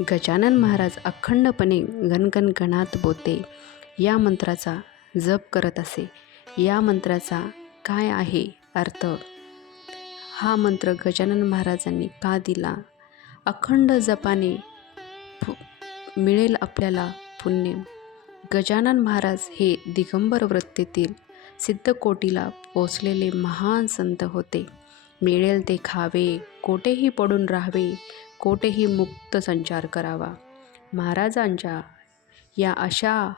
गजानन महाराज अखंडपणे गणगणगणात बोते या मंत्राचा जप करत असे. या मंत्राचा काय आहे अर्थ? हा मंत्र गजानन महाराजांनी का दिला? अखंड जपाने फु मिळेल आपल्याला पुण्य? गजानन महाराज हे दिगंबर वृत्तीतील सिद्धकोटीला पोचलेले महान संत होते. मिळेल ते खावे कोठेही पडून राहावे कोठेही मुक्त संचार करावा. महाराजांच्या या अशा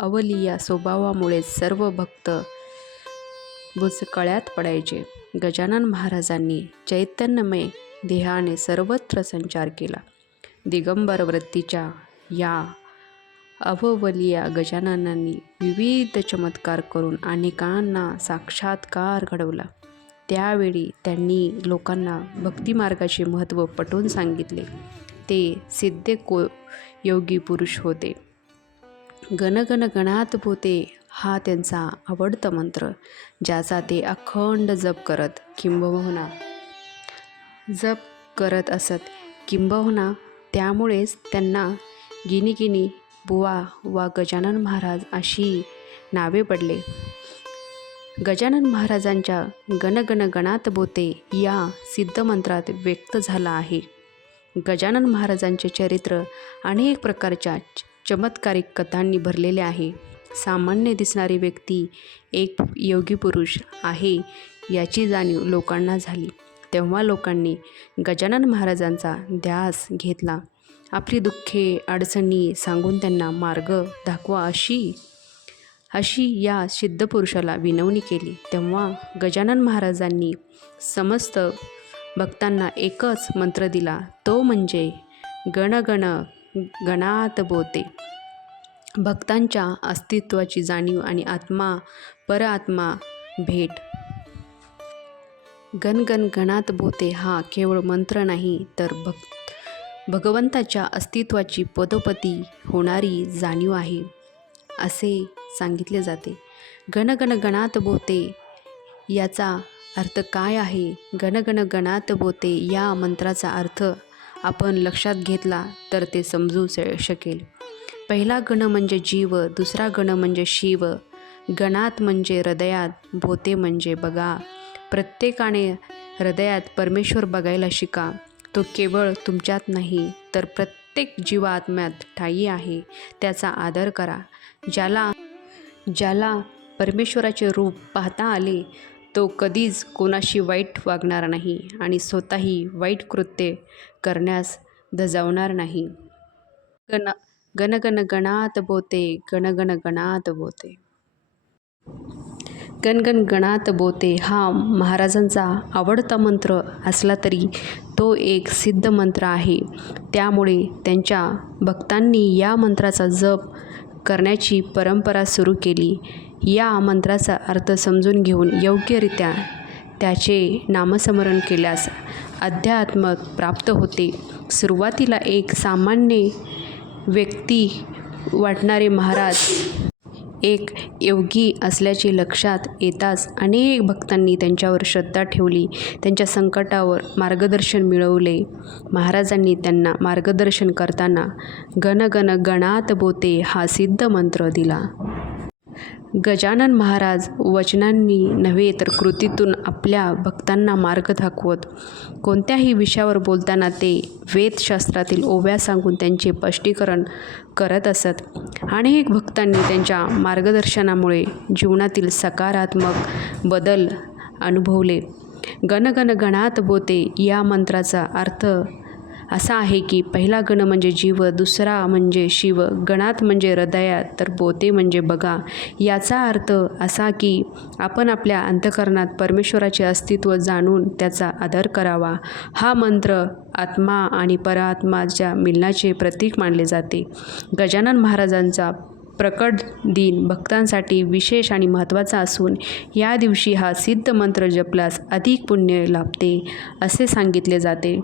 अवलिया स्वभावामुळे सर्व भक्त बुचकळ्यात पडायचे. गजानन महाराजांनी चैतन्यमय देहाने सर्वत्र संचार केला. दिगंबर वृत्तीच्या या अववलिया गजाननांनी विविध चमत्कार करून अनेकांना साक्षात्कार घडवला. त्यावेळी त्यांनी लोकांना भक्तिमार्गाचे महत्त्व पटवून सांगितले. ते सिद्ध को योगी पुरुष होते. गणगण गणात भूते हा त्यांचा आवडता मंत्र ज्याचा ते अखंड जप करत किंबहुना. जप करत असत किंबहुना त्यामुळेच त्यांना गिनी गिनी बुवा वा गजानन महाराज अशी नावे पडले. गजानन महाराजांच्या गणगण गणात बोते या सिद्धमंत्रात व्यक्त झाला आहे. गजानन महाराजांचे चरित्र अनेक प्रकारच्या च- चमत्कारिक कथांनी भरलेले आहे. सामान्य दिसणारी व्यक्ती एक योगी पुरुष आहे याची जाणीव लोकांना झाली. तेव्हा लोकांनी गजानन महाराजांचा ध्यास घेतला. आपली दुःखे अडचणी सांगून त्यांना मार्ग दाखवा अशी अशी या सिद्धपुरुषाला विनवणी केली. तेव्हा गजानन महाराजांनी समस्त भक्तांना एकच मंत्र दिला. तो म्हणजे गणगण गणात बोते. भक्तांच्या अस्तित्वाची जाणीव आणि आत्मा परआत्मा भेट. गणगण गणात बोते हा केवळ मंत्र नाही तर भक्त भगवंताच्या अस्तित्वाची पदोपदी होणारी जाणीव आहे. असे सांगितले जाते. गणगण गणात बोते याचा अर्थ काय आहे? गणगण गणात बोते या मंत्राचा अर्थ आपण लक्षात घेतला तर ते समजू श- शकेल. पहिला गण म्हणजे जीव दुसरा गण म्हणजे शिव गणात म्हणजे हृदयात बोते म्हणजे बघा. प्रत्येकाने हृदयात परमेश्वर बघायला शिका. तो केवळ तुमच्यात नाही तर प्रत्येक प्रत्येक जीवात्म्यात ठाई आहे त्याचा आदर करा. ज्याला ज्याला परमेश्वराचे रूप पाहता आले तो कधीच कोणाशी वाईट वागणार नाही आणि स्वतःही वाईट कृत्ये करण्यास दजावणार नाही. गण गणगण गणात बोते गणगण गणात बोते. गणगण गणात बोते हा महाराजांचा आवडता मंत्र असला तरी तो एक सिद्ध मंत्र आहे. त्यामुळे त्यांच्या भक्तांनी या मंत्राचा जप करण्याची परंपरा सुरू केली. या मंत्राचा अर्थ समजून घेऊन योग्यरित्या त्याचे नामस्मरण केल्यास अध्यात्म प्राप्त होते. सुरुवातीला एक सामान्य व्यक्ती वाटणारे महाराज एक योगी असल्याचे लक्षात येताच अनेक भक्तांनी त्यांच्यावर श्रद्धा ठेवली. त्यांच्या संकटावर मार्गदर्शन मिळवले. महाराजांनी त्यांना मार्गदर्शन करताना गण गण गणात बोते हा सिद्ध मंत्र दिला. गजानन महाराज वचनांनी नव्हे तर कृतीतून आपल्या भक्तांना मार्ग दाखवत. कोणत्याही विषयावर बोलताना ते वेदशास्त्रातील ओव्या सांगून त्यांचे स्पष्टीकरण करत असत. अनेक भक्तांनी त्यांच्या मार्गदर्शनामुळे जीवनातील सकारात्मक बदल अनुभवले. गणगण गणात बोते या मंत्राचा अर्थ असा आहे की पहिला गण म्हणजे जीव दुसरा म्हणजे शिव गणात म्हणजे हृदयात तर बोते म्हणजे बघा. याचा अर्थ असा की आपण आपल्या अंतकरणात परमेश्वराचे अस्तित्व जाणून त्याचा आदर करावा. हा मंत्र आत्मा आणि परात्माच्या मिलनाचे प्रतीक मानले जाते. गजानन महाराजांचा प्रकट दिन भक्तांसाठी विशेष आणि महत्त्वाचा असून या दिवशी हा सिद्ध मंत्र जपल्यास अधिक पुण्य लाभते असे सांगितले जाते.